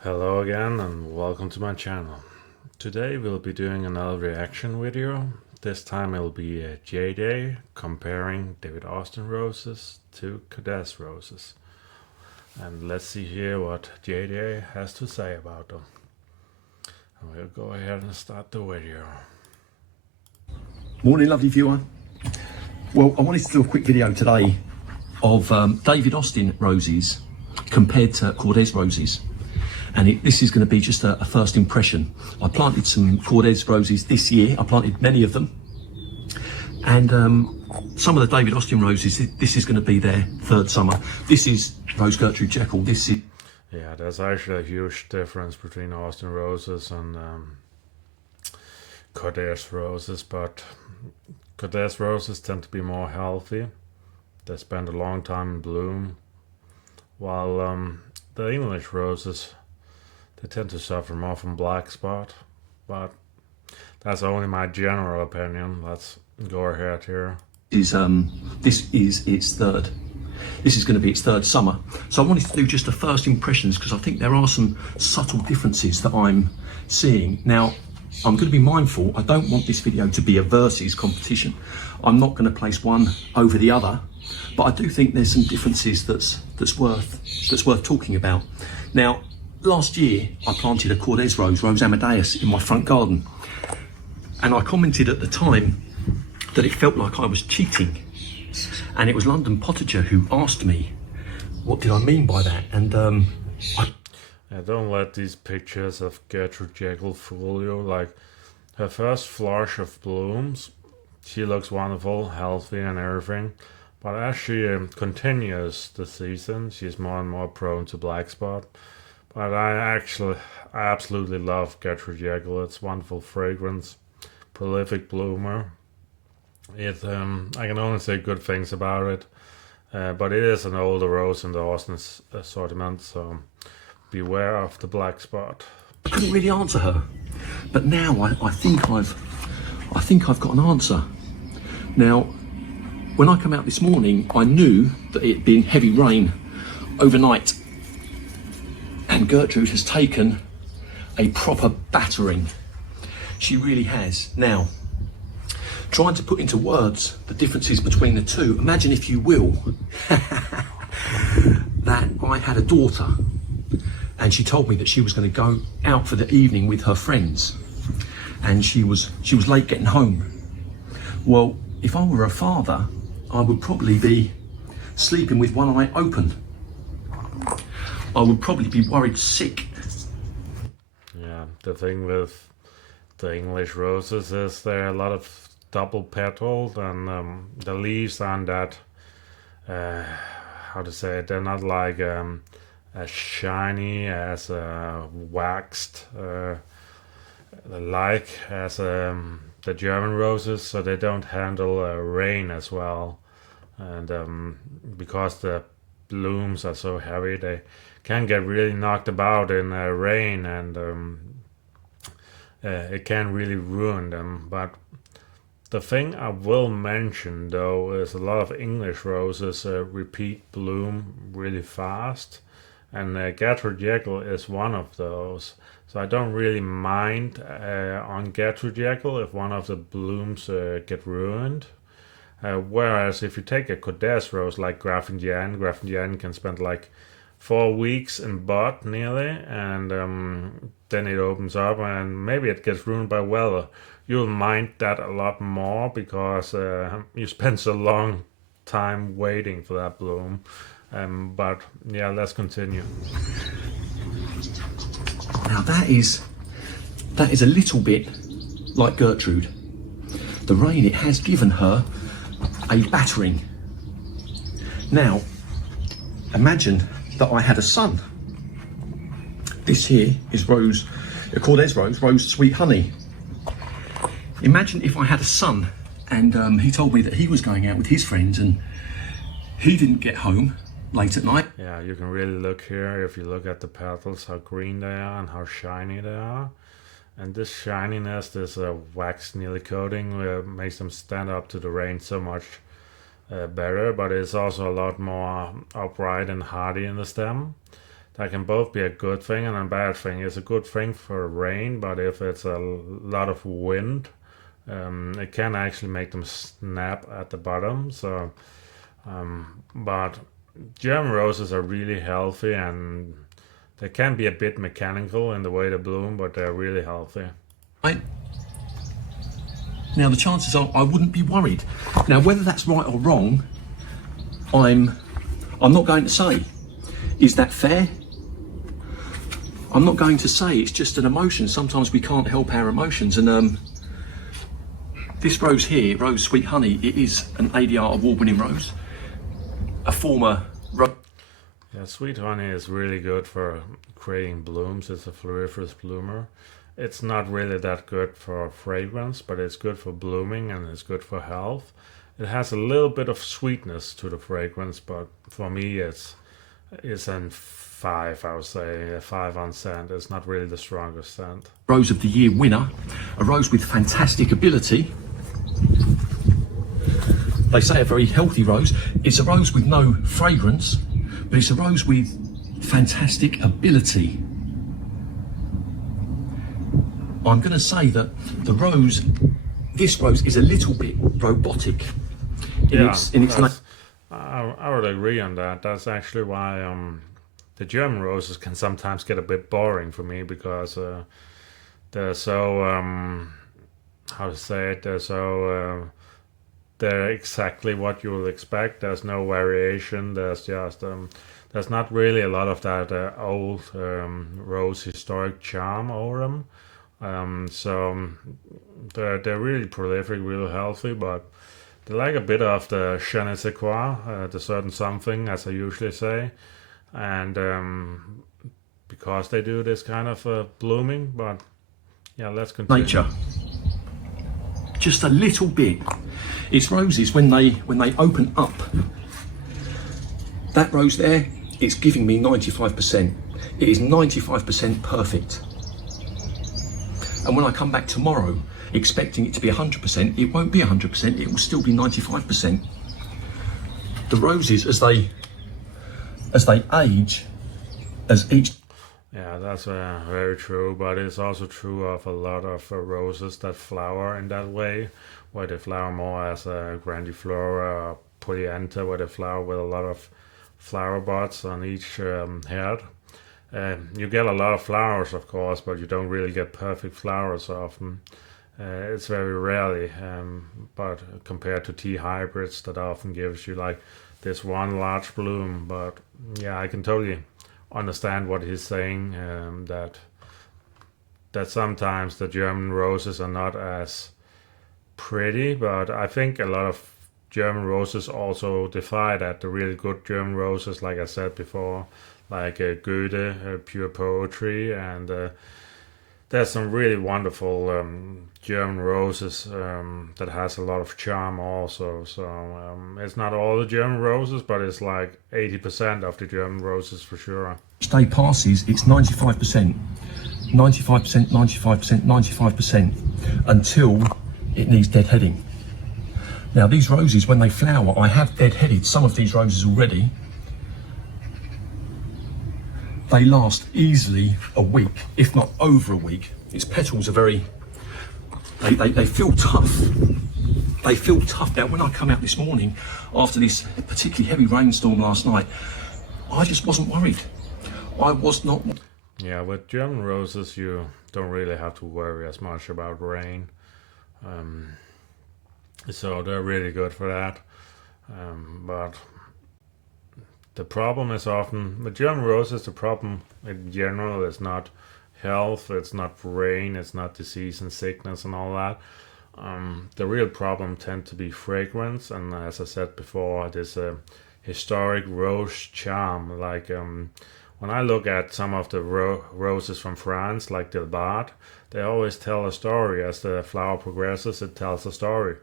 Hello again and welcome to my channel. Today we'll be doing another reaction video. This time it'll be a J-Day comparing David Austin roses to Kordes roses. And let's see here what J-Day has to say about them. And we'll go ahead and start the video. Morning, lovely viewer. Well, I wanted to do a quick video today of David Austin roses compared to Kordes roses. And this is going to be just a first impression. I planted some Kordes roses this year. I planted many of them. And some of the David Austin roses, this is going to be their third summer. This is Rose Gertrude Jekyll. This is... Yeah, there's actually a huge difference between Austin roses and Kordes roses, but Kordes roses tend to be more healthy. They spend a long time in bloom, while the English roses, they tend to suffer more from black spot, but that's only my general opinion. Let's go ahead here. This is its third. This is going to be its third summer. So I wanted to do just a first impressions because I think there are some subtle differences that I'm seeing. Now, I'm going to be mindful. I don't want this video to be a versus competition. I'm not going to place one over the other, but I do think there's some differences that's worth talking about. Now, last year I planted a Kordes Rose Amadeus, in my front garden, and I commented at the time that it felt like I was cheating, and it was London Potager who asked me what did I mean by that, and don't let these pictures of Gertrude Jekyll fool you. Like, her first flush of blooms, she looks wonderful, healthy and everything, but as she continues the season, she's more and more prone to black spot. But I absolutely love Gertrude Jekyll. It's wonderful fragrance, prolific bloomer. I can only say good things about it, but it is an older rose in the Austin assortment, so beware of the black spot. I couldn't really answer her, but now I think I've got an answer. Now, when I come out this morning, I knew that it had been heavy rain overnight, and Gertrude has taken a proper battering. She really has. Now, trying to put into words the differences between the two, imagine, if you will, that I had a daughter and she told me that she was going to go out for the evening with her friends, and she was late getting home. Well, if I were a father, I would probably be sleeping with one eye open. I would probably be worried sick. Yeah, the thing with the English roses is they're a lot of double petaled, and the leaves aren't that, how to say it, they're not like as shiny, as waxed, like as the German roses, so they don't handle rain as well. And because the blooms are so heavy, they can get really knocked about in rain, and it can really ruin them. But the thing I will mention though is a lot of English roses repeat bloom really fast, and Gertrude Jekyll is one of those. So I don't really mind on Gertrude Jekyll if one of the blooms get ruined. Whereas if you take a Kordes rose like Grafendian can spend like 4 weeks in bud nearly, and then it opens up and maybe it gets ruined by weather. You'll mind that a lot more because you spend so long time waiting for that bloom. But yeah, let's continue. Now that is a little bit like Gertrude. The rain, it has given her a battering. Now, imagine that I had a son. This here is Kordes Rose Sweet Honey. Imagine if I had a son and he told me that he was going out with his friends and he didn't get home late at night. Yeah, you can really look here, if you look at the petals, how green they are and how shiny they are. And this shininess, this wax nearly coating, makes them stand up to the rain so much better, but it's also a lot more upright and hardy in the stem. that can both be a good thing and a bad thing. It's a good thing for rain, but if it's a lot of wind, it can actually make them snap at the bottom. So, but German roses are really healthy, and they can be a bit mechanical in the way they bloom, but they're really healthy. Right? Now the chances are I wouldn't be worried. Now whether that's right or wrong, I'm not going to say. Is that fair? I'm not going to say. It's just an emotion. Sometimes we can't help our emotions. And this rose here, Rose Sweet Honey, it is an ADR award-winning rose. A former rose. Yeah, sweet honey is really good for creating blooms. It's a floriferous bloomer. It's not really that good for fragrance, but it's good for blooming and it's good for health. It has a little bit of sweetness to the fragrance, but for me, it's a 5. I would say a 5 on scent. It's not really the strongest scent. Rose of the Year winner, a rose with fantastic ability. They say a very healthy rose. It's a rose with no fragrance, but it's a rose with fantastic ability. I'm going to say that this rose is a little bit robotic in its I would agree on that. That's actually why the German roses can sometimes get a bit boring for me, because they're so how to say it, they're exactly what you will expect. There's no variation. There's not really a lot of that old rose historic charm over them. So they're really prolific, really healthy, but they like a bit of the je ne sais quoi, the certain something, as I usually say, and because they do this kind of blooming. But yeah, let's continue. Nature, just a little bit. It's roses when they open up. That rose there, it's giving me 95%. It is 95% perfect. And when I come back tomorrow expecting it to be 100%, it won't be 100%, it will still be 95%. The roses, as they age, as each... Yeah, that's very true, but it's also true of a lot of roses that flower in that way, where they flower more as a grandiflora or polyantha, where they flower with a lot of flower buds on each head. You get a lot of flowers, of course, but you don't really get perfect flowers often. It's very rarely, but compared to tea hybrids, that often gives you like this one large bloom. But yeah, I can totally understand what he's saying, that sometimes the German roses are not as pretty, but I think a lot of German roses also defy that. The really good German roses, like I said before, like Goethe, pure poetry, and there's some really wonderful German roses that has a lot of charm also. So it's not all the German roses, but it's like 80% of the German roses for sure. Each day passes, it's 95%, 95%, 95%, 95%, until it needs deadheading. Now these roses, when they flower, I have deadheaded some of these roses already. They last easily a week, if not over a week. Its petals are very, they feel tough. They feel tough. Now when I come out this morning, after this particularly heavy rainstorm last night, I just wasn't worried. I was not. Yeah, with German roses, you don't really have to worry as much about rain. So they're really good for that. But the problem is often with German roses, the problem in general is not health, it's not rain, it's not disease and sickness and all that. The real problem tend to be fragrance, and as I said before, this historic rose charm. Like when I look at some of the roses from France, like the Bard, they always tell a story. As the flower progresses, it tells a story.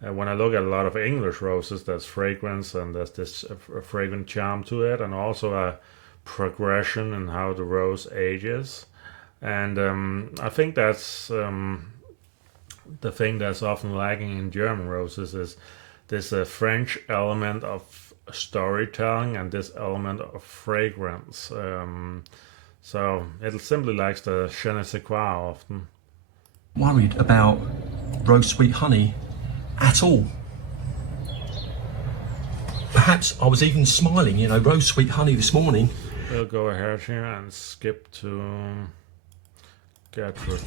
When I look at a lot of English roses, there's fragrance and there's this fragrant charm to it, and also a progression in how the rose ages. And I think that's the thing that's often lacking in German roses, is this French element of storytelling and this element of fragrance. So it simply likes the je ne sais quoi often. Worried about rose sweet honey at all. Perhaps I was even smiling, you know, rose sweet honey this morning. We'll go ahead here and skip to Gertrude.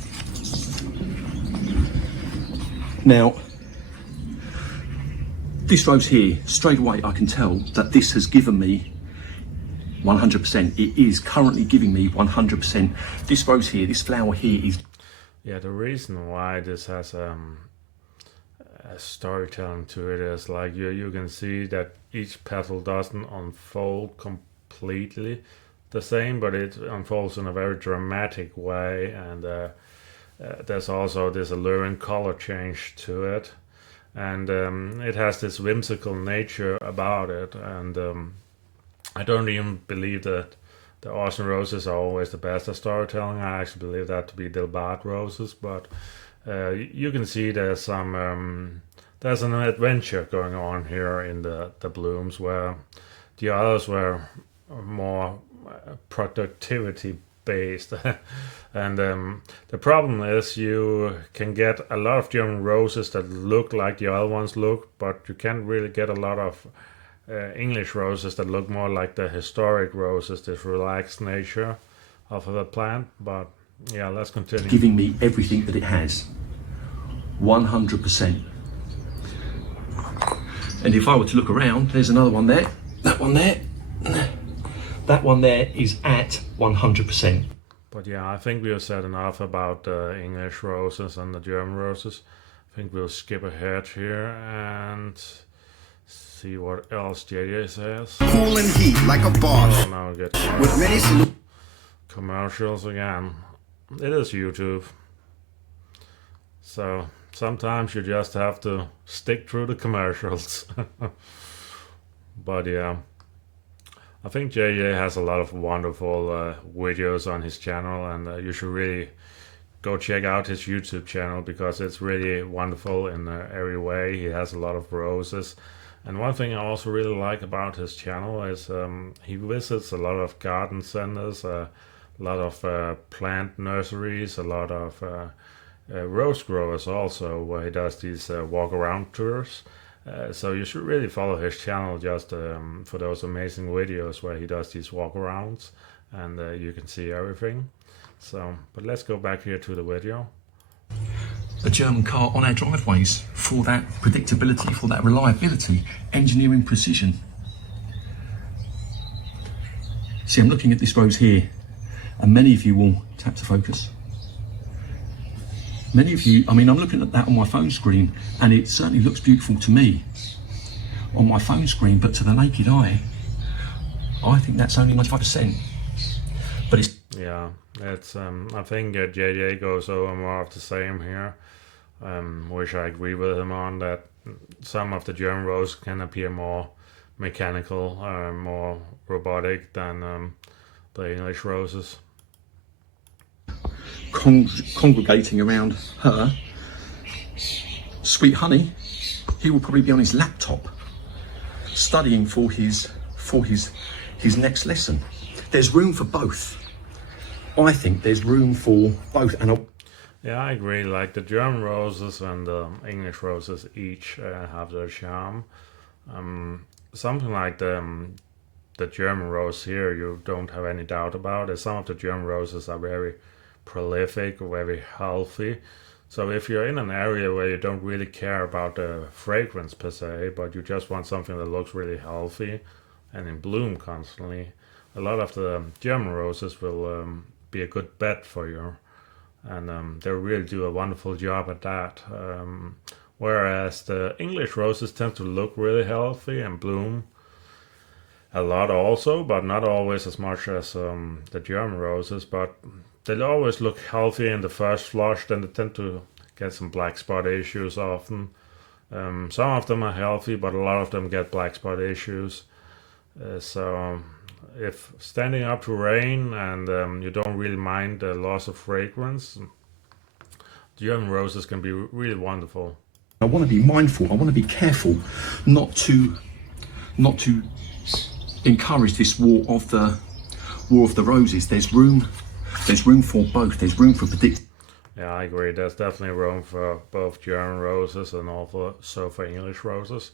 Now, this rose here, straight away I can tell that this has given me 100%. It is currently giving me 100%. This rose here, this flower here is... Yeah, the reason why this has a storytelling to it is like you can see that each petal doesn't unfold completely the same, but it unfolds in a very dramatic way, and there's also this alluring color change to it, and it has this whimsical nature about it, and I don't even believe that the Austrian roses are always the best at storytelling. I actually believe that to be Dilbart roses, but you can see there's an adventure going on here in the blooms, where the others were more productivity based. And the problem is you can get a lot of German roses that look like the other ones look, but you can't really get a lot of English roses that look more like the historic roses, this relaxed nature of the plant. But yeah, let's continue. Giving me everything that it has, 100%. And if I were to look around, there's another one there, that one there, that one there is at 100%. But yeah, I think we have said enough about the English roses and the German roses. I think we'll skip ahead here and see what else JJ says. Cool and heat like a boss. Oh, now we get With many commercials again. It is YouTube. So sometimes you just have to stick through the commercials. But yeah, I think JJ has a lot of wonderful videos on his channel, and you should really go check out his YouTube channel because it's really wonderful in every way. He has a lot of roses. And one thing I also really like about his channel is he visits a lot of garden centers, a lot of plant nurseries, a lot of rose growers also, where he does these walk around tours. So you should really follow his channel just for those amazing videos where he does these walk arounds, and you can see everything. So, but let's go back here to the video. A German car on our driveways for that predictability, for that reliability, engineering precision. See, I'm looking at this rose here, and many of you will tap to focus. Many of you, I mean, I'm looking at that on my phone screen, and it certainly looks beautiful to me on my phone screen, but to the naked eye, I think that's only 95%. But it's... Yeah, it's I think JJ goes over more of the same here, which I agree with him on, that some of the German roses can appear more mechanical, more robotic than the English roses. Congregating around her, Sweet Honey, he will probably be on his laptop studying for his next lesson. There's room for both. I think there's room for both. And yeah, I agree. Like the German roses and the English roses each have their charm. Something like the German rose here, you don't have any doubt about it. Some of the German roses are very prolific, very healthy. So if you're in an area where you don't really care about the fragrance per se, but you just want something that looks really healthy and in bloom constantly, a lot of the German roses will be a good bet for you, and they really do a wonderful job at that. Whereas the English roses tend to look really healthy and bloom a lot also, but not always as much as the German roses. But they always look healthy in the first flush, then they tend to get some black spot issues often. Some of them are healthy, but a lot of them get black spot issues. So if standing up to rain and you don't really mind the loss of fragrance, German roses can be really wonderful. I want to be mindful, I want to be careful not to not to encourage this war of the roses. There's room for both. There's room for Yeah, I agree. There's definitely room for both German roses and also for English roses.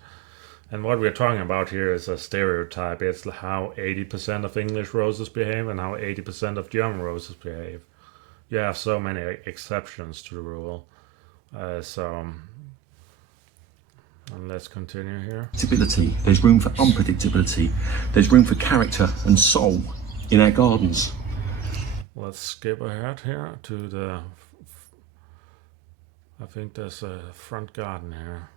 And what we're talking about here is a stereotype. It's how 80% of English roses behave and how 80% of German roses behave. You have so many exceptions to the rule. And let's continue here. predictability. There's room for unpredictability. There's room for character and soul in our gardens. Let's skip ahead here to the. I think there's a front garden here.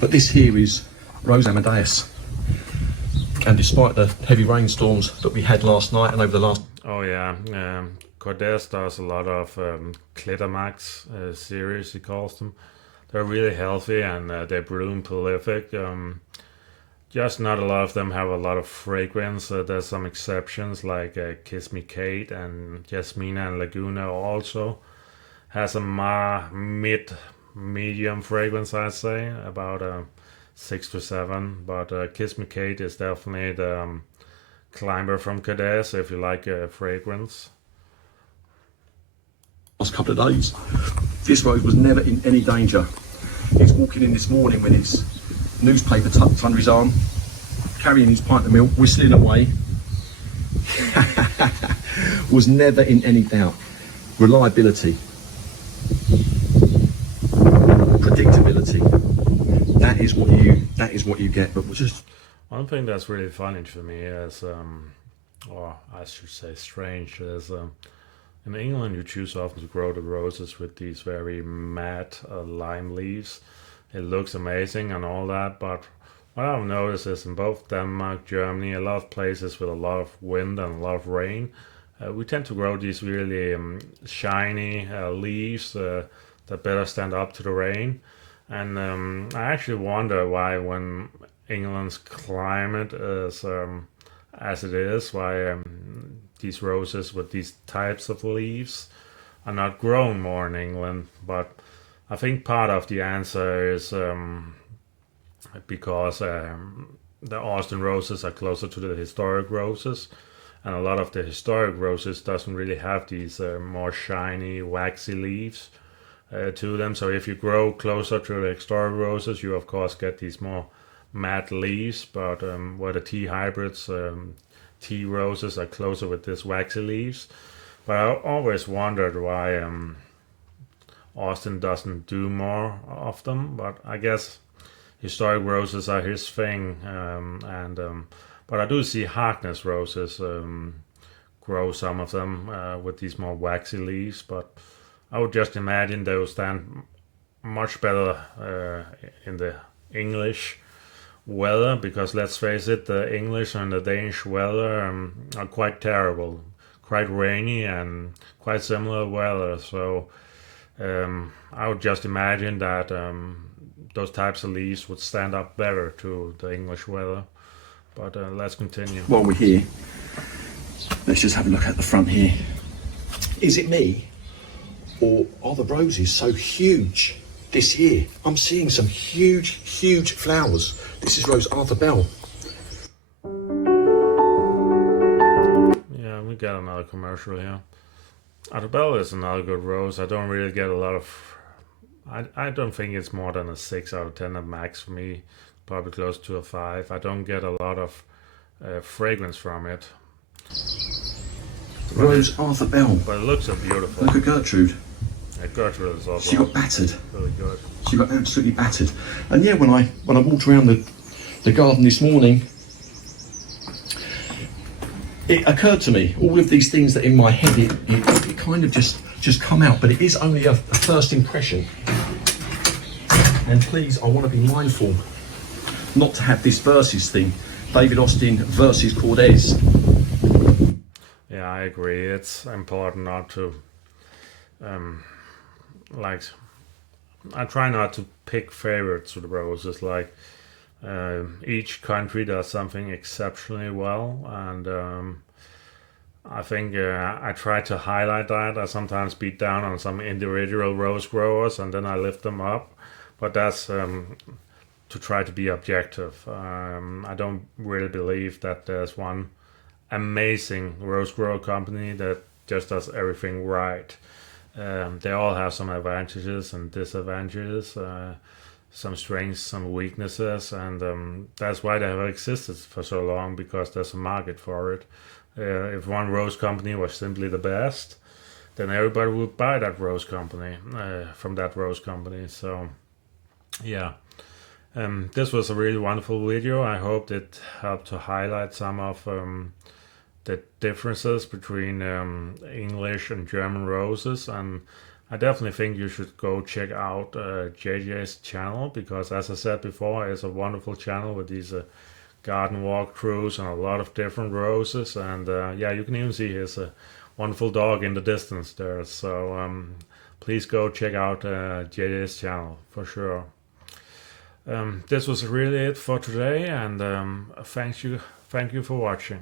But this here is Rose Amadeus. And despite the heavy rainstorms that we had last night and over the last... Oh yeah, Kordes does a lot of Clitomax series, he calls them. They're really healthy and they bloom prolific. Just not a lot of them have a lot of fragrance. There's some exceptions like Kiss Me Kate and Jasmina and Laguna also has a medium fragrance, I'd say, about 6 to 7. But Kiss Me Kate is definitely the climber from Kordes if you like fragrance. Last couple of days, this rose was never in any danger. He's walking in this morning with his newspaper tucked under his arm, carrying his pint of milk, whistling away. Was never in any doubt. Reliability, predictability. That is what you get. But just one thing that's really funny for me is, or I should say strange, is in England you choose often to grow the roses with these very matte lime leaves. It looks amazing and all that, but what I've noticed is in both Denmark, Germany, a lot of places with a lot of wind and a lot of rain, we tend to grow these really shiny leaves that better stand up to the rain. And I actually wonder why, when England's climate is as it is, why these roses with these types of leaves are not grown more in England. But I think part of the answer is because the Austin roses are closer to the historic roses, and a lot of the historic roses doesn't really have these more shiny, waxy leaves to them. So if you grow closer to the historic roses, you of course get these more matte leaves. But where the tea hybrids, tea roses are closer with these waxy leaves. But I always wondered why Austin doesn't do more of them. But I guess historic roses are his thing, but I do see Harkness roses grow some of them with these more waxy leaves. But I would just imagine they will stand much better in the English weather, because let's face it, the English and the Danish weather are quite terrible, quite rainy and quite similar weather. So I would just imagine that those types of leaves would stand up better to the English weather. But let's continue. while we're here, let's just have a look at the front here. Is it me, or are the roses so huge this year? I'm seeing some huge flowers. This is Rose Arthur Bell. Yeah, we got another commercial here. Artobello is another good rose. I don't really get a lot of. I don't think it's more than a 6 out of 10 at max for me. Probably close to a 5. I don't get a lot of fragrance from it. Rose Arthur Bell. But it looks so beautiful. Look at Gertrude. Gertrude is also She got battered. really good. She got absolutely battered. And yeah, when I walked around the garden this morning, it occurred to me, all of these things that in my head, it kind of just come out, but it is only a first impression. And please, I want to be mindful not to have this versus thing, David Austin versus Kordes. Yeah, I agree. It's important not to, I try not to pick favorites with roses. Like, each country does something exceptionally well, and I think I try to highlight that. I sometimes beat down on some individual rose growers, and then I lift them up. But that's to try to be objective. I don't really believe that there's one amazing rose grower company that just does everything right. They all have some advantages and disadvantages, some strengths, some weaknesses, and that's why they have existed for so long, because there's a market for it. If one rose company was simply the best, then everybody would buy that rose company from that rose company. So, yeah. This was a really wonderful video. I hope it helped to highlight some of the differences between English and German roses, and I definitely think you should go check out JJ's channel, because as I said before, it's a wonderful channel with these garden walkthroughs and a lot of different roses, and yeah, you can even see his wonderful dog in the distance there. So please go check out JJ's channel for sure. This was really it for today, and thank you for watching.